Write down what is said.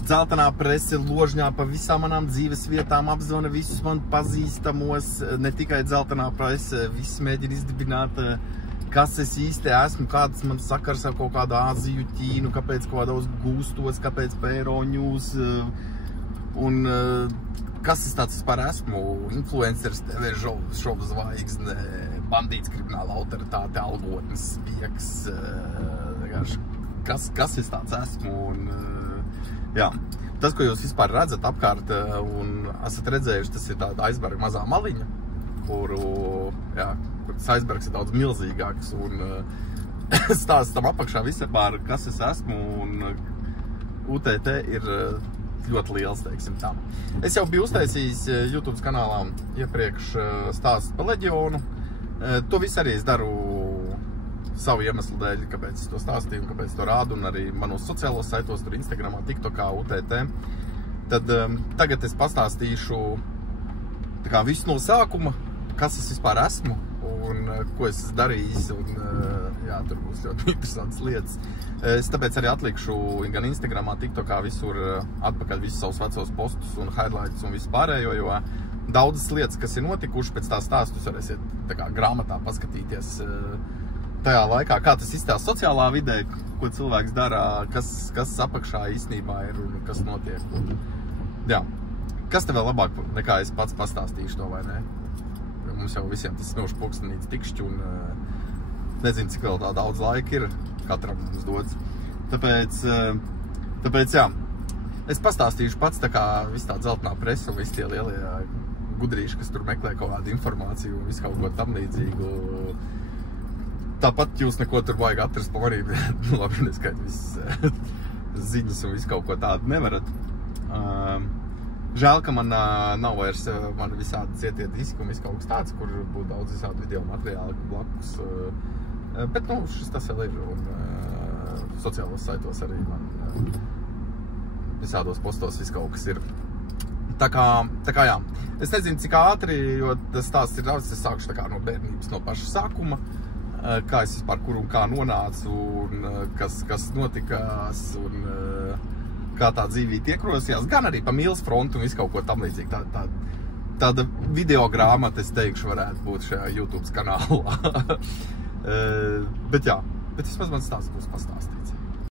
Dzeltenā prese ložņā pa visām manām dzīves vietām, apzvana visus man pazīstamos, ne tikai dzeltenā prese, viss mēģina izdibināt, kas es īsti esmu, kāds man sakars ar kaut kādu Āziju, Ķīnu, kāpēc kaut kādos gūstos, kāpēc Pēroņūs, un kas es tāds vispār esmu, influenceris, TV šovu zvaigzne, bandīts, krimināla autoritāte, algotnes, spiegs, kas es tāds esmu, un jā, tas, ko jūs vispār redzat apkārt un esat redzējuši, tas ir tāda aizberga mazā maliņa, kur tas aizbergs ir daudz milzīgāks un stāsts tam apakšā vispār, kas es esmu, un UTT ir ļoti liels, teiksim tā. Es jau biju uztaisījis YouTube kanālā iepriekš stāstu par Leģionu. To visu arī es daru savu iemeslu dēļ, kāpēc es to stāstīju un kāpēc to rādu, un arī manos sociālos saitos, tur Instagramā, TikTokā, UTT. Tad tagad es pastāstīšu tā kā visu no sākuma, kas es vispār esmu un ko es esmu darījis, un jā, tur būs ļoti interesantas lietas. Es tāpēc arī atlikšu gan Instagramā, TikTokā, visur atpakaļ visus savus vecos postus un highlights un visu pārējo, jo daudzas lietas, kas ir notikuši pēc tā stāstus, varēsiet tā kā grāmatā paskatīties tajā laikā, kā tas izstāsta sociālā vidē, ko cilvēks dara, kas apakšā īstenībā ir un kas notiek. Un, jā, kas te vēl labāk nekā es pats pastāstīšu to, vai ne? Mums jau visiem tas smilšu pulkstenīts tikšķi un nezinu, cik vēl tā daudz laika ir, katram mums dodas. Tāpēc jā, es pastāstīšu pats tā kā viss tā dzeltenā presa un visi tie lielie gudrīši, kas tur meklē kaut kādu informāciju un visu kaut ko tam līdzīgu. Tāpat jūs neko tur vajag atrast pa manīm, labi, neskait visas ziņas un visu kaut ko tādu nevarat. Žēl, ka man nav vairs visādi cietie diski un visu kaut kas tāds, kur būtu daudz visādi video materiāli blakus. Bet, nu, tas vēl ir, un sociālos saitos arī man visādos postos viss kaut kas ir. Tā kā jā. Es nezinu, cik ātri, jo tas stāsts ir daudz, es sākušu tā kā no bērnības, no paša sākuma, kā es vispār kur un kā nonācu, un kas notikās, un kā tā dzīvība iekrosījās, gan arī pa mīlas frontu un visu kaut ko tam līdzīgi. Tāda video grāmata, es teikšu, varētu būt šajā YouTube kanālā. Bet jā, bet vismaz man stāsts būs pastāstīts.